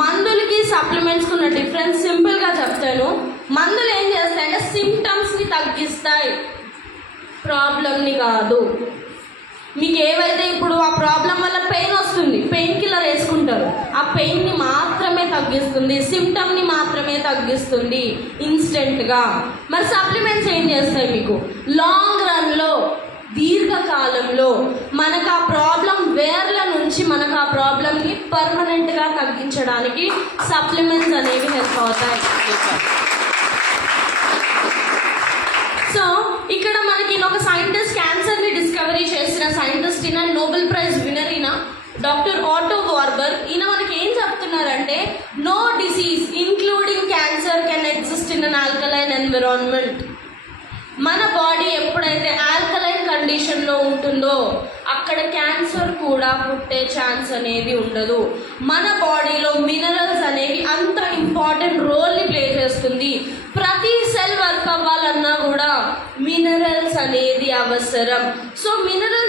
మందులకి సప్లిమెంట్స్కి ఉన్న డిఫరెన్స్ సింపుల్గా చెప్తాను. మందులు ఏం చేస్తాయంటే సిమ్టమ్స్ని తగ్గిస్తాయి, ప్రాబ్లమ్ని కాదు. మీకు ఏవైతే ఇప్పుడు ఆ ప్రాబ్లం వల్ల పెయిన్ వస్తుంది, పెయిన్ కిల్లర్ వేసుకుంటారు, ఆ పెయిన్ని మాత్రమే తగ్గిస్తుంది, సిమ్టమ్ని మాత్రమే తగ్గిస్తుంది ఇన్స్టెంట్గా. మరి సప్లిమెంట్స్ ఏం చేస్తాయి? మీకు లాంగ్ రన్లో, దీర్ఘకాలంలో మనకు ఆ ప్రాబ్లం వేర్ల నుంచి మనకు ఆ ప్రాబ్లంని పర్మనెంట్గా తగ్గించడానికి సప్లిమెంట్స్ అనేవి హెల్ప్ అవుతాయి. సో ఇక్కడ మనకి ఒక సైంటిస్ట్, క్యాన్సర్ని డిస్కవరీ చేసిన సైంటిస్ట్ ఈయన, నోబెల్ ప్రైజ్ విన్నర్ ఈయన, డాక్టర్ ఆటో వార్బర్. ఈయన మనకి ఏం చెప్తున్నారంటే, no disease including cancer can exist in an alkaline environment. మన బాడీ ఎప్పుడైతే ఆల్కలైన్ కండిషన్లో ఉంటుందో అక్కడ క్యాన్సర్ కూడా పుట్టే ఛాన్స్ అనేది ఉండదు. మన బాడీలో మినరల్స్ అనేవి అంత ఇంపార్టెంట్ రోల్ని ప్లే చేస్తుంది. ప్రతి సెల్ వర్క్ అవ్వాలన్నా కూడా మినరల్స్ అనేది అవసరం. So minerals